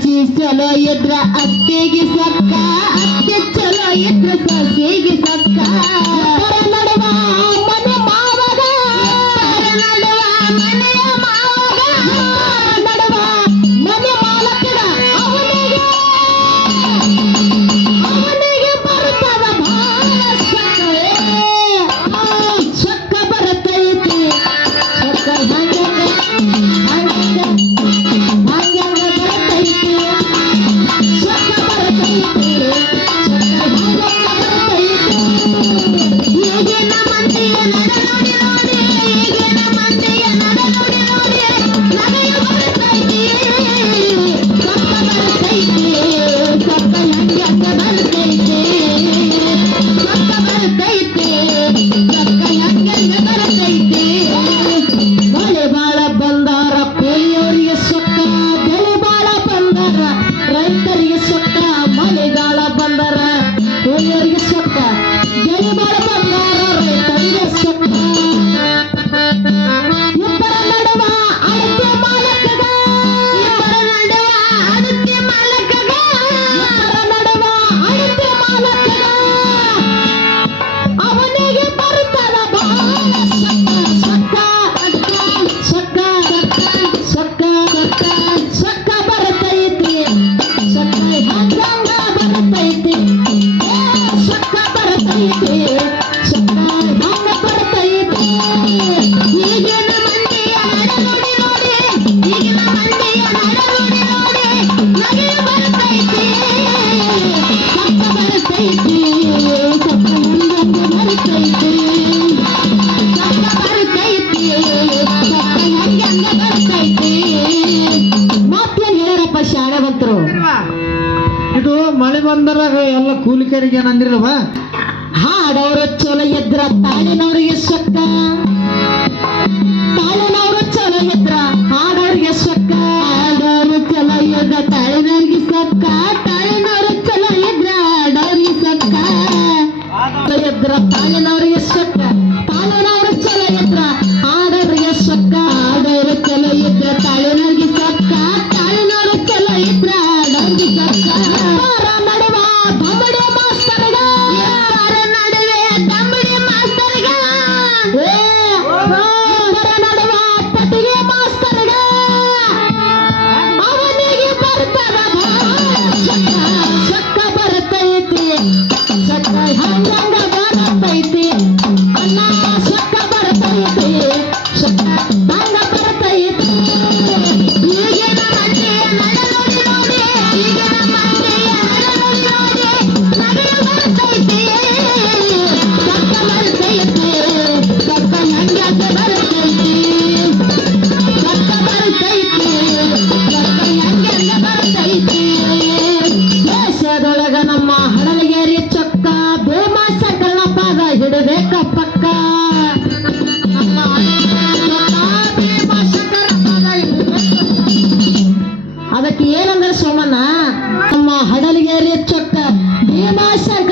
ಕಾಳಜಿ ಚಲೋ ಎದ್ರ ಅತ್ತೆಗೆ ಸಕ್ಕ ಅತ್ತೆ ಚಲೋ ಎದ್ರ ಸೊಸೆಗೆ ಸೊಕ್ಕ. ಶಾಣೆ ಬಂತರು ಇದು ಮಳೆ ಬಂದರ ಎಲ್ಲ ಕೂಲಿಕರಿಗೆ ಏನಂದಿರಲ್ವಾ? ಹಾಡೋರ ಚೊಲ ಎದ್ರ ತಾಳಿನವ್ರಿಗೆ ಸೊಕ್ಕ nós.